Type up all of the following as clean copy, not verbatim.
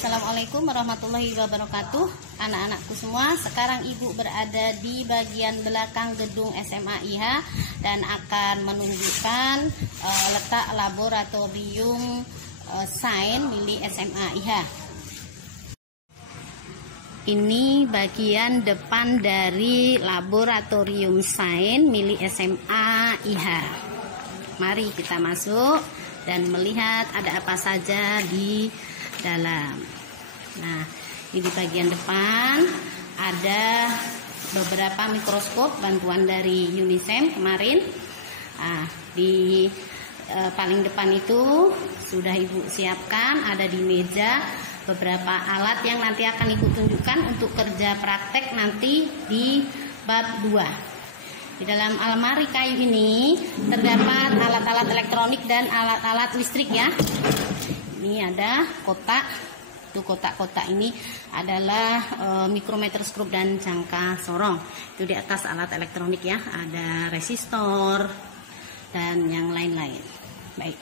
Assalamualaikum warahmatullahi wabarakatuh. Anak-anakku semua, sekarang Ibu berada di bagian belakang gedung SMA IH dan akan menunjukkan letak laboratorium sains milik SMA IH. Ini bagian depan dari laboratorium sains milik SMA IH. Mari kita masuk dan melihat ada apa saja di dalam. Nah, ini di bagian depan ada beberapa mikroskop bantuan dari UNISEM kemarin. Nah, di paling depan itu sudah Ibu siapkan, ada di meja beberapa alat yang nanti akan Ibu tunjukkan untuk kerja praktek nanti di bab 2. Di dalam almari kayu ini terdapat alat-alat elektronik dan alat-alat listrik ya. Ini ada kotak. Itu kotak-kotak ini adalah mikrometerskop dan jangka sorong. Itu di atas alat elektronik ya. Ada resistor dan yang lain-lain. Baik,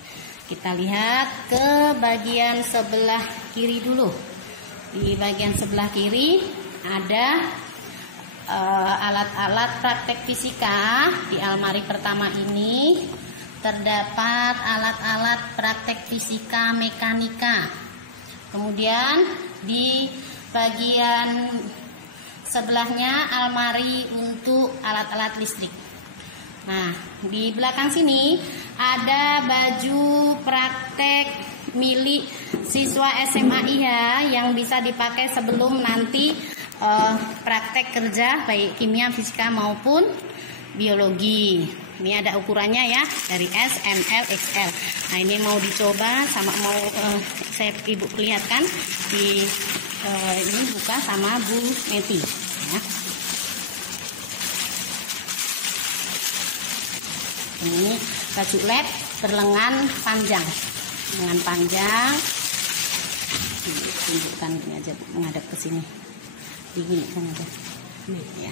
kita lihat ke bagian sebelah kiri dulu. Di bagian sebelah kiri ada alat-alat praktek fisika. Di almari pertama ini terdapat alat-alat praktek fisika mekanika. Kemudian di bagian sebelahnya almari untuk alat-alat listrik. Nah, di belakang sini ada baju praktek milik siswa SMA IH yang bisa dipakai sebelum nanti praktek kerja baik kimia, fisika maupun biologi. Ini ada ukurannya ya, dari S, M, L, XL. Nah, ini mau dicoba sama mau saya Ibu perlihatkan di ini buka sama Bu Neti ya. Ini baju lab berlengan panjang. Lengan panjang. Tunjukkan ini aja menghadap ke sini. Begini kan aja. Ya.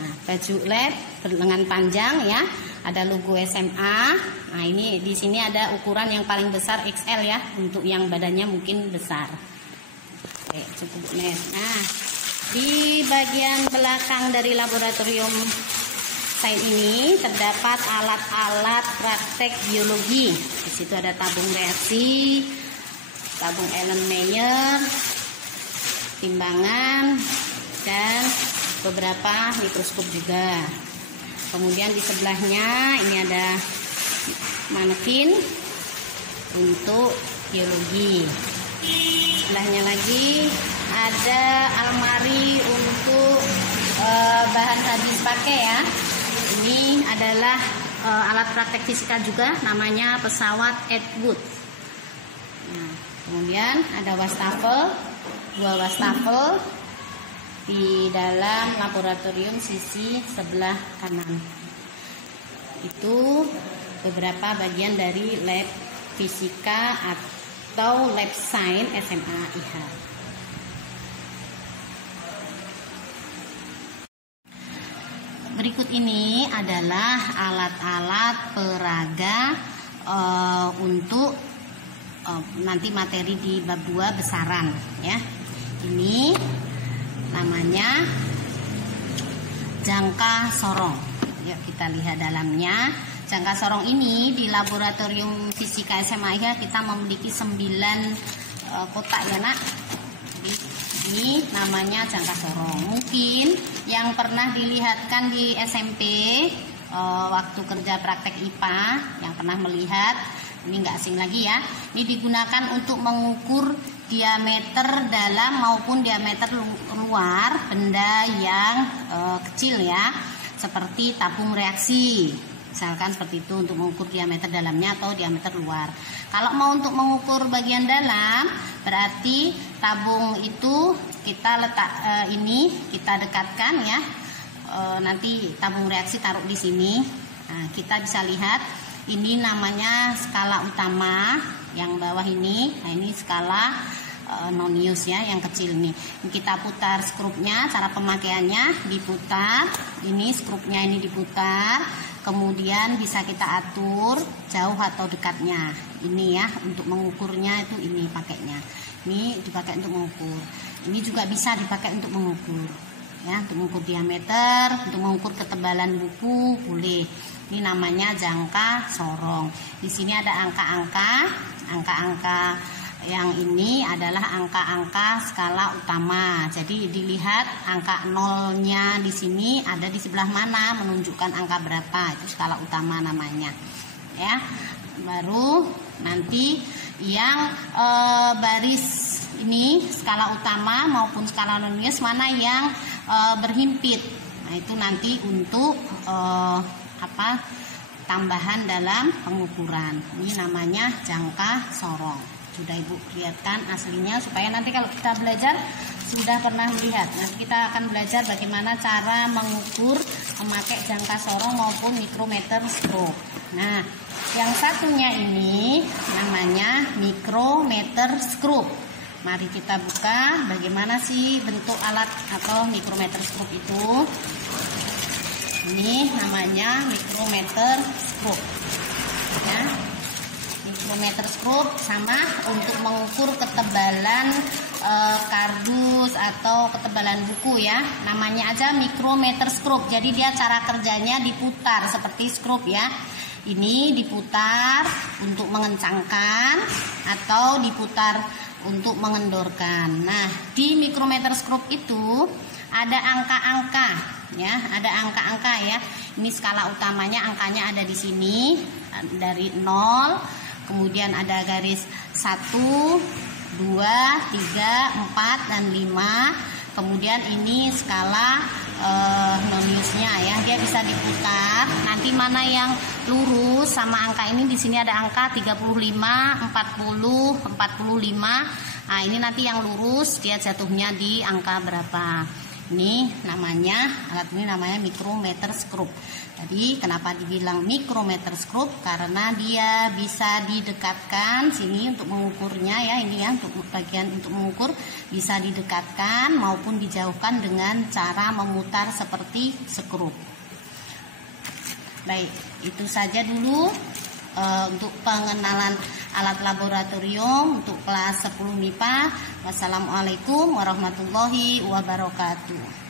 Nah, baju lab berlengan panjang ya, ada logo SMA. Nah, ini di sini ada ukuran yang paling besar XL ya, untuk yang badannya mungkin besar. Oke, cukup net. Nah, di bagian belakang dari laboratorium sains ini terdapat alat-alat praktek biologi. Di situ ada tabung reaksi, tabung Erlenmeyer, timbangan, dan beberapa mikroskop juga. Kemudian di sebelahnya ini ada manekin untuk biologi. Sebelahnya lagi ada almari untuk bahan habis pakai ya. Ini adalah alat praktek fisika juga, namanya pesawat Edwood. Nah, kemudian ada wastafel, 2 wastafel di dalam laboratorium sisi sebelah kanan. Itu beberapa bagian dari lab fisika atau lab sains SMA IH. Berikut ini adalah alat-alat peraga untuk nanti materi di bab 2 besaran ya. Ini namanya jangka sorong. Ya, kita lihat dalamnya. Jangka sorong ini di laboratorium fisika SMA IH kita memiliki 9 kotak ya nak. Ini namanya jangka sorong. Mungkin yang pernah dilihatkan di SMP waktu kerja praktek IPA, yang pernah melihat, ini nggak asing lagi ya. Ini digunakan untuk mengukur diameter dalam maupun diameter luar benda yang kecil ya, seperti tabung reaksi. Misalkan seperti itu untuk mengukur diameter dalamnya atau diameter luar. Kalau mau untuk mengukur bagian dalam, berarti tabung itu kita letak ini kita dekatkan ya. Nanti tabung reaksi taruh di sini. Nah, kita bisa lihat ini namanya skala utama yang bawah ini. Nah, ini skala nonius ya, yang kecil nih. Kita putar skrupnya, cara pemakaiannya diputar. Ini skrupnya ini diputar. Kemudian bisa kita atur jauh atau dekatnya. ini ya, untuk mengukurnya itu ini pakainya. Ini dipakai untuk mengukur. Ini juga bisa dipakai untuk mengukur ya, untuk mengukur diameter, untuk mengukur ketebalan buku boleh. Ini namanya jangka sorong. Di sini ada angka-angka. Angka-angka yang ini adalah angka-angka skala utama. Jadi dilihat angka nolnya di sini ada di sebelah mana, menunjukkan angka berapa. Itu skala utama namanya. Ya. Baru nanti yang baris ini skala utama maupun skala nonius mana yang berhimpit. Nah, itu nanti untuk tambahan dalam pengukuran. Ini namanya jangka sorong. Sudah Ibu lihatkan aslinya supaya nanti kalau kita belajar sudah pernah melihat. Nanti kita akan belajar bagaimana cara mengukur memakai jangka sorong maupun mikrometer stroke. Nah, yang satunya ini namanya mikrometer stroke. Mari kita buka bagaimana sih bentuk alat atau mikrometer stroke itu. Ini namanya mikrometer stroke. Ya. Mikrometer stroke sama untuk mengukur ketebalan kardus atau ketebalan buku ya. Namanya aja mikrometer stroke. Jadi dia cara kerjanya diputar seperti skrup ya. Ini diputar untuk mengencangkan atau diputar untuk mengendorkan. Nah, di mikrometer stroke itu ada angka-angka ya, ada angka-angka ya. Ini skala utamanya, angkanya ada di sini dari 0, kemudian ada garis 1, 2, 3, 4 dan 5. Kemudian ini skala noniusnya ya, dia bisa diputar. Nanti mana yang lurus sama angka ini, di sini ada angka 35, 40, 45. Nah, ini nanti yang lurus dia jatuhnya di angka berapa. Ini namanya, alat ini namanya mikrometer stroke. Jadi kenapa dibilang mikrometer stroke? Karena dia bisa didekatkan sini untuk mengukurnya ya, ini ya untuk bagian untuk mengukur bisa didekatkan maupun dijauhkan dengan cara memutar seperti skrup. Baik, itu saja dulu untuk pengenalan alat laboratorium untuk kelas 10 MIPA. Wassalamualaikum warahmatullahi wabarakatuh.